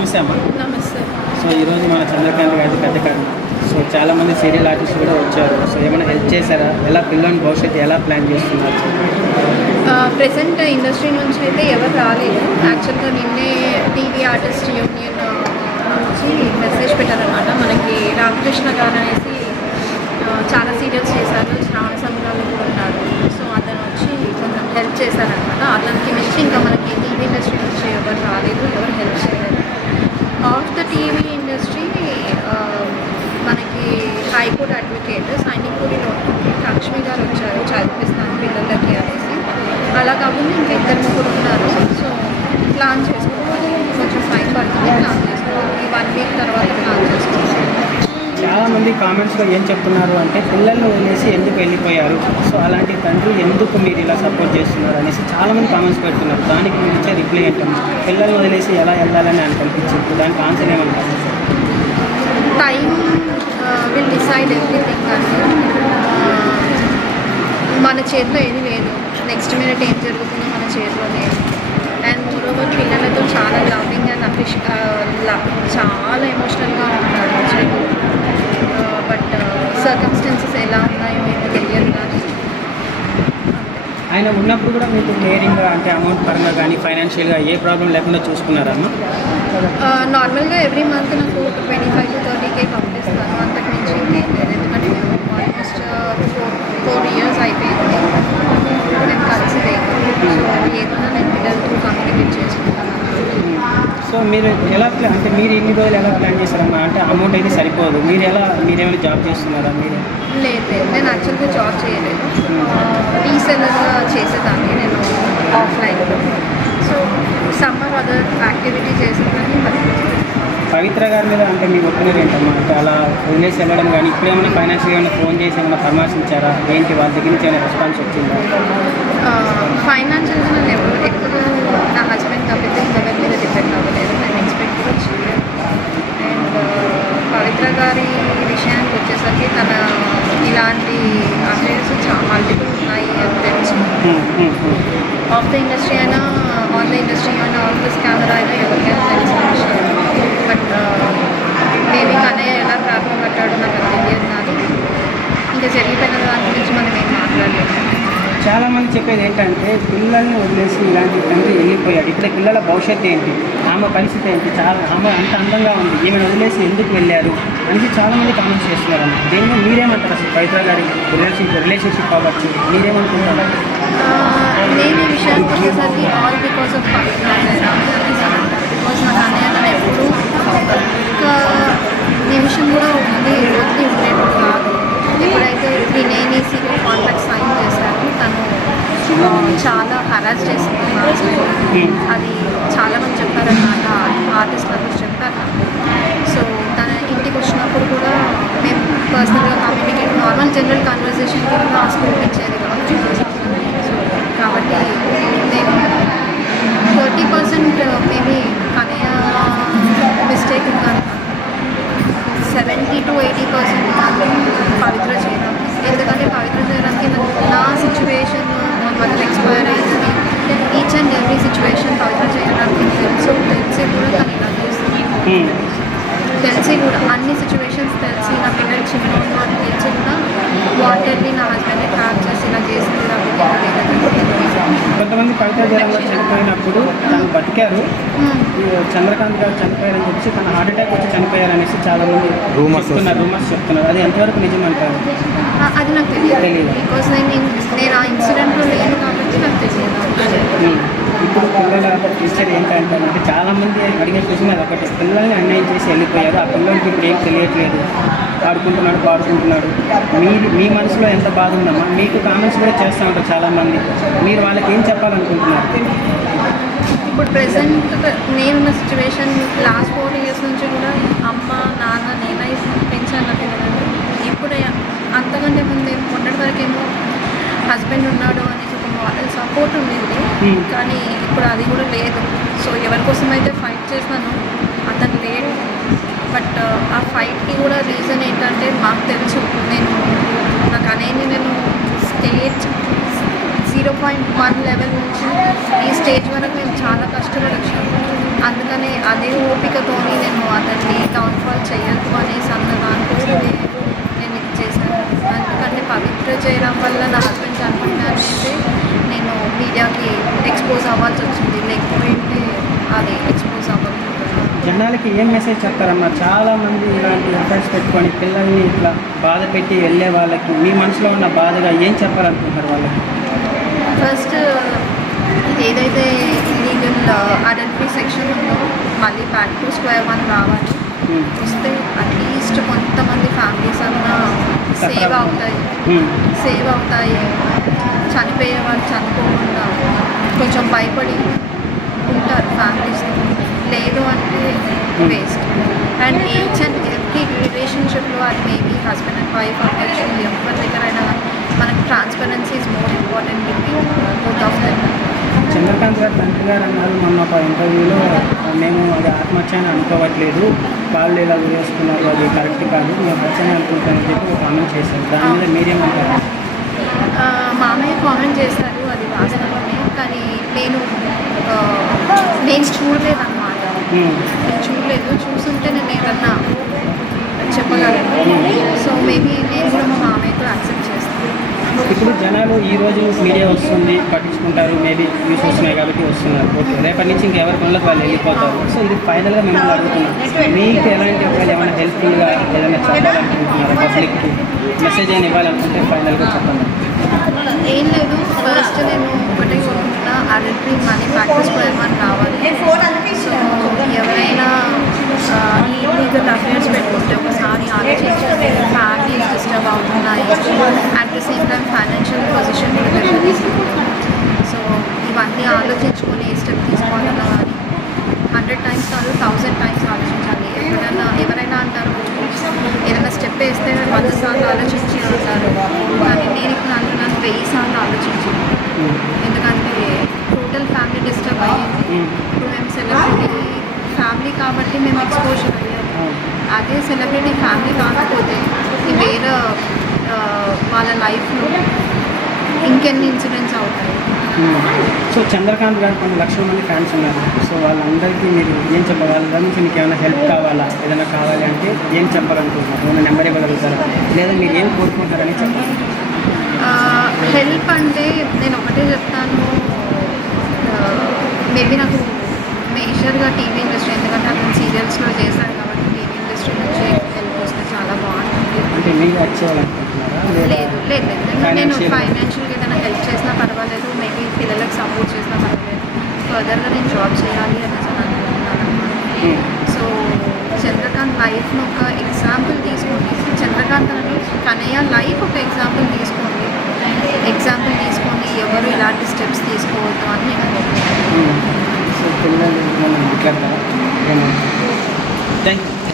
నమస్తే అమ్మ. నమస్తే. సో ఈరోజు మన చంద్రకాంత్ గారి పెద్ద కథ. సో చాలామంది సీరియల్ ఆర్టిస్ట్ కూడా వచ్చారు. సో ఏమైనా హెల్ప్ చేశారా? ఎలా పిల్లల భవిష్యత్తు ఎలా ప్లాన్ చేస్తున్నారు? ప్రెసెంట్ ఇండస్ట్రీ నుంచి అయితే ఎవరు రాలేదు. యాక్చువల్గా నిన్నే టీవీ ఆర్టిస్ట్ యూనియన్ నుంచి మెసేజ్ పెట్టారనమాట. మనకి రామకృష్ణ గారు అనేసి చాలా సీరియల్స్ చేశారు, శ్రావణ సంబరాలు కూడా ఉన్నాడు. సో అతను వచ్చి కొంచెం హెల్ప్ చేశారనమాట. అతనికి మించి ఇంకా మనకి టీవీ ఇండస్ట్రీ నుంచి ఎవరు రాలేదు, ఎవరు హెల్ప్ చేయలేదు. ఆఫ్ ద టీవీ ఇండస్ట్రీ మనకి హైకోర్టు అడ్వకేట్ సైనికుడిలో లక్ష్మి గారు వచ్చారు, చదివిస్తాను పిల్లలకి అనేసి. అలా కాకుండా ఇంకా ఇద్దరు ముగ్గురు ఉన్నారు. సో ప్లాన్ చేసుకోవాలి, కొంచెం టైం పడుతుంది. ప్లాన్ చేసుకోవాలి, 1 వీక్ తర్వాత ప్లాన్ చేసుకోవాలి. చాలామంది కామెంట్స్లో ఏం చెప్తున్నారు అంటే పిల్లల్ని వదిలేసి ఎందుకు వెళ్ళిపోయారు, సో అలాంటి తండ్రి ఎందుకు మీరు ఇలా సపోర్ట్ చేస్తున్నారు అనేసి చాలామంది కామెంట్స్ పెడుతున్నారు. దానికి మీరు ఇచ్చే రిప్లై ఏంటమ్మా? పిల్లల్ని వదిలేసి ఎలా వెళ్ళాలని అని కనిపించింది, దానికి ఆన్సర్ ఏమంటారు? Time will decide everything. అంటే మన చేతిలో ఏది లేదు, నెక్స్ట్ మినిట్ ఏం జరుగుతుందో మన చేతిలో లేదు. అండ్ మోరోవర్ పిల్లలతో చాలా లవింగ్ అండ్ చాలా ఎమోషనల్గా ఉంటాడు. బట్ సర్కమ్స్టెన్సెస్ ఎలా ఉన్నాయో ఏమో తెలియదు. కానీ ఆయన ఉన్నప్పుడు కూడా మీకు కేరింగ్గా అంటే అమౌంట్ పరంగా కానీ ఫైనాన్షియల్గా ఏ ప్రాబ్లం లేకుండా చూసుకున్నారమ్మా? నార్మల్గా ఎవ్రీ మంత్ నాకు 25 to 30K పంపిస్తాను. అంతకు మించి ఇంకేం లేదు. ఎందుకంటే మేము ఆల్మోస్ట్ 4 years అయిపోయింది మేము కలిసి లేదు. సో ఏదైనా నేను పిల్లలతో కమ్యూనికేట్ చేసుకుంటాను. సో మీరు ఎలా అంటే మీరు ఇన్ని రోజులు ఎలా ప్లాన్ చేశారమ్మా? అంటే అమౌంట్ అయితే సరిపోదు, మీరేమైనా జాబ్ చేస్తున్నారా? లేదు, నేను యాక్చువల్గా జాబ్ చేయలేదు. రీసెలర్గా చేసేదాన్ని నేను ఆఫ్లైన్లో. సో సమ్మర్ అదర్ యాక్టివిటీ చేసేదాన్ని. పవిత్ర గారి మీద అంటే మీ ఒపీనియన్ ఏంటమ్మా? అంటే అలా వదిలేసి వెళ్ళడం కానీ ఇప్పుడు ఏమైనా ఫైనాన్షియల్గా ఏమైనా ఫోన్ చేసి ఏమైనా పరామర్శించారా? ఏంటి వాళ్ళ దగ్గర నుంచి ఏమైనా రెస్పాన్స్ వచ్చిందా? ఫైనాన్షియల్గా నేను ఎప్పుడు నా హస్బెండ్ తప్పితే ఎవరి మీద డిపెండ్ అవ్వలేదు. నేను ఎక్స్పెక్ట్ కూడా చేయలేదు. అండ్ పవిత్ర గారి విషయానికి వచ్చేసరికి తన ఇలాంటి అఫేర్స్ మల్టిపుల్ ఉన్నాయి అని తెలుసు. ఆఫ్ ద ఇండస్ట్రీ అయినా, ఆన్ ద ఇండస్ట్రీ అయినా, ఆఫ్ దిస్ కెమెరా అయినా ఎవరికైనా తెలిసిన విషయం. బట్ మేబీ కన్నయ్య ఎలా ప్రాబ్లం పట్టాడు నాకు తెలియదు. కానీ ఇంకా జరిగిపోయిన దాని గురించి మనం ఏం మాట్లాడలేదు. చాలామంది చెప్పేది ఏంటంటే పిల్లల్ని వదిలేసి ఇలాంటి తండ్రి వెళ్ళిపోయాడు, ఇక్కడ పిల్లల భవిష్యత్తు ఏంటి, ఆమె పరిస్థితి ఏంటి, ఆమె అంత అందంగా ఉంది, ఈమెను వదిలేసి ఎందుకు వెళ్ళారు అనేసి చాలామంది కామెంట్స్ చేస్తున్నారు అన్న. దీన్ని మీరేమంటారు? అసలు పవిత్ర గారి రిలేషన్షిప్ కాబట్టి మీరేమనుకుంటారు? నేను ఈ విషయానికి వచ్చేసరికి all because of Pavitra. Because నాకు అన్నయ్య ఎప్పుడు ఒక్క నిమిషం కూడా వదిలి ఉండేది కాదు. ఎప్పుడైతే నేను ఈ సీరియల్ కాంట్రాక్ట్ సైన్ చేశాను, తను చాలా హరాస్ చేసింది. అది చాలామంది చెప్పారన్నమాట, ఆర్టిస్టులు అందరూ చెప్పారు. సో తన ఇంటికి వచ్చినప్పుడు కూడా మేము పర్సనల్గా కమ్యూనికేట్, నార్మల్ జనరల్ కన్వర్సేషన్ కూడా స్కూల్ ఇచ్చేది కాదు. కాబట్టి నేను 30% మేబీ కన్నయ్య మిస్టేక్ ఉన్నాను. 70 to 80% మాత్రం పవిత్ర చేయడం. ఎందుకంటే పవిత్ర చేయడానికి నా సిచ్యువేషన్ మళ్ళీ ఎక్స్పైర్ అయింది. ఈచ్ అండ్ ఎవ్రీ సిచ్యువేషన్ పవిత్ర చేయడానికి తెలిసి కూడా తను ఇలా చేస్తుంది. తెలిసి కూడా అన్ని సిచ్యువేషన్స్ తెలిసి, నా పిల్లలు చిన్న అని తెలిసి కూడా వాటర్ని నా హస్బెండ్ని ట్రాప్ చేసి ఇలా చేసింది. కొంతమంది పవిత్ర జ్వరంలో చనిపోయినప్పుడు తను బతికారు, చంద్రకాంత్ గారు చనిపోయారని చెప్పి తన హార్ట్ అటాక్ వచ్చి చనిపోయారనేసి చాలామంది రూమర్స్ చెప్తున్నారు. అది ఎంతవరకు నిజం అంటారు? అది నాకు తెలియదు. బికాస్ నేను ఆ ఇన్సిడెంట్లో లేను కాబట్టి నాకు తెలియదు. ఇప్పుడు పిల్లల ఫ్యూచర్ ఏంటంటే చాలామంది అడిగే క్వశ్చన్ అది ఒకటి. పిల్లల్ని అన్యాయం చేసి వెళ్ళిపోయారు, ఆ పిల్లలకి ఇప్పుడు ఏం తెలియట్లేదు, ఆడుకుంటున్నాడు పాడుకుంటున్నాడు. మీ మనసులో ఎంత బాధ ఉందమ్మా? మీకు కామెంట్స్ కూడా చేస్తూ ఉంటారు చాలామంది, మీరు వాళ్ళకి ఏం చెప్పాలనుకుంటున్నారు? ఇప్పుడు ప్రెసెంట్ నేనున్న సిచ్యువేషన్ లాస్ట్ 4 years నుంచి కూడా అమ్మ నాన్న నేనై పెంచాను పిల్లలు. ఇప్పుడు అంతకంటే ముందు మొన్నటి వరకేమో హస్బెండ్ ఉన్నాడు అనేసి ఒక మోరల్ సపోర్ట్ ఉండింది. కానీ ఇప్పుడు అది కూడా లేదు. సో ఎవరి కోసం అయితే ఫైట్ చేస్తానో అతను లేడు. బట్ ఆ ఫైట్కి కూడా రీజన్ ఏంటంటే మాకు తెలుసు, నాకు అనేది నేను స్టేజ్ 0.1 లెవెల్ నుంచి ఈ స్టేజ్ వరకు మేము చాలా కష్టపడి వచ్చాము. అందుకనే అదే ఓపికతోని నేను అతన్ని డౌన్ఫాల్ చేయొద్దు అనేసి అన్న దానికోసమే నేను ఇది చేశాను. ఎందుకంటే పవిత్ర చేయడం వల్ల నా హస్బెండ్ చనిపోయిన అనేసి నేను మీడియాకి ఎక్స్పోజ్ అవ్వాల్సి వచ్చింది, లేకపోతే అది ఎక్స్పోజ్ అవ్వకపోతుంది. జనాలకి ఏం మెసేజ్ చెప్తారమ్మా? చాలామంది ఇలాంటి ఎఫర్ట్స్ పెట్టుకొని పిల్లల్ని ఇట్లా బాధ పెట్టి వెళ్ళే వాళ్ళకి మీ మనసులో ఉన్న బాధగా ఏం చెప్పాలనుకుంటారు వాళ్ళకి? ఫస్ట్ ఏదైతే ఇల్లీగల్ అడల్టరీ సెక్షన్ ఉందో మళ్ళీ బ్యాక్ టు స్క్వేర్ వన్ రావాలి. వస్తే అట్లీస్ట్ కొంతమంది ఫ్యామిలీస్ అన్నా సేవ్ అవుతాయి. చనిపోయే వాళ్ళు చనిపోకుండా కొంచెం భయపడి ఉంటారు ఫ్యామిలీస్. లేదు అంటే waste. And each and every రిలేషన్షిప్లో అది మేబీ హస్బెండ్ అండ్ వైఫ్ అవ్వచ్చు, ఎవరి దగ్గరైనా మనకు transparency is more important between both of them. Chandrakant గారు తండ్రి గారు అన్నారు మొన్న ఒక ఇంటర్వ్యూలో, మేము అది ఆత్మహత్య అని అనుకోవట్లేదు, వాళ్ళు ఇలా వేసుకున్నారు, అది కరెక్ట్ కాదు, మేము హత్యనే అనుకుంటామని చెప్పి ఒక కామెంట్ చేశారు. దాని మీద మీరేమంటారు? మామయ్య కామెంట్ చేశారు, అది వాస్తవమే. కానీ నేను చూడలేదన్నమాట. నేను చూడలేదు. చూసుంటే నేను ఏదన్నా చెప్పగలను. సో మేబీ నేను కూడా మా మామయ్యతో యాక్సెప్ట్ చేస్తాను. ఇప్పుడు జనాలు ఈరోజు మీడియా వస్తుంది పట్టించుకుంటారు, మేబీ న్యూస్ వస్తున్నాయి కాబట్టి వస్తున్నారు. ఓకే, రేపటి నుంచి ఇంకెవరి పనులకు వాళ్ళు వెళ్ళిపోతారు. సో ఇది ఫైనల్గా మిమ్మల్ని అడుగుతున్నాం, మీకు ఎలాంటి ఒకవేళ ఏమైనా హెల్ప్ఫుల్గా ఏదైనా చెప్పాలనుకుంటున్నారా, పబ్లిక్కి మెసేజ్ అయినా ఇవ్వాలనుకుంటే ఫైనల్గా చెప్పండి. ఏం లేదు, ఫస్ట్ నేను ఒకటే కోరుకుంటున్నా, adultery money back to square one రావాలి. సో ఎవరైనా ఇల్లీగల్ అఫేర్స్ పెట్టుకుంటే ఒకసారి ఆలోచించండి. ఫ్యామిలీస్ డిస్టర్బ్ అవుతున్నాయి, at the same time financial position కూడా దెబ్బతీస్తుంది. సో ఇవన్నీ ఆలోచించుకొని ఏ స్టెప్ తీసుకోవాలన్నా కానీ 100 times కాదు 1000 times ఆలోచించాలి. ఎవరైనా అంటారు ఏదైనా స్టెప్ వేస్తే 100 సార్లు ఆలోచించి అంటారు, కానీ నేను ఇప్పుడు అంటున్నాను 1000 సార్లు ఆలోచించి. ఎందుకంటే టోటల్ ఫ్యామిలీ డిస్టర్బ్ అయ్యింది. ఇప్పుడు మేము సెలబ్రిటీ ఫ్యామిలీ కాబట్టి మేము ఎక్స్పోజర్ అయ్యాము. అదే సెలబ్రిటీ ఫ్యామిలీ కాకపోతే వేరే వాళ్ళ లైఫ్లో ఇంకెన్ని ఇన్సిడెంట్స్ అవుతాయి. సో చంద్రకాంత్ గారు కొన్ని లక్షల మంది ఫ్యాన్స్ ఉన్నారు. సో వాళ్ళందరికీ మీరు ఏం చెప్పాలి? వాళ్ళ నుంచి మీకు ఏమైనా హెల్ప్ కావాలా, ఏదైనా కావాలి అంటే ఏం చెప్పాలనుకుంటున్నారు? ఏమైనా నెంబర్ ఇవ్వగలుగుతారా, లేదా మీరు ఏం కోరుకుంటారని చెప్పాలి? హెల్ప్ అంటే నేను ఒకటే చెప్తాను, మేబీ నాకు మేజర్గా టీవీ ఇండస్ట్రీ, ఎందుకంటే అతను సీరియల్స్లో చేశాను కాబట్టి టీవీ ఇండస్ట్రీ నుంచి హెల్ప్ వస్తే చాలా బాగుంటుంది. అంటే మీరు వచ్చేయాలనుకుంటున్నారా? లేదు లేదు లేదు, నేను ఫైనాన్షియల్గా ఏదైనా హెల్ప్ చేసినా పర్వాలేదు, మేబీ పిల్లలకు సపోర్ట్ చేసినా పర్వాలేదు. ఫర్దర్గా నేను జాబ్ చేయాలి అనేసి అనుకుంటున్నాను అన్నమాట. సో చంద్రకాంత్ లైఫ్ను ఒక ఎగ్జాంపుల్ తీసుకోండి. చంద్రకాంత్ అని కనయ్య లైఫ్ ఒక ఎగ్జాంపుల్ తీసుకోండి. ఎవరు ఇలాంటి స్టెప్స్ తీసుకోవద్దు అని నేను అనుకుంటున్నాను. సో పిల్లలు థ్యాంక్ యూ.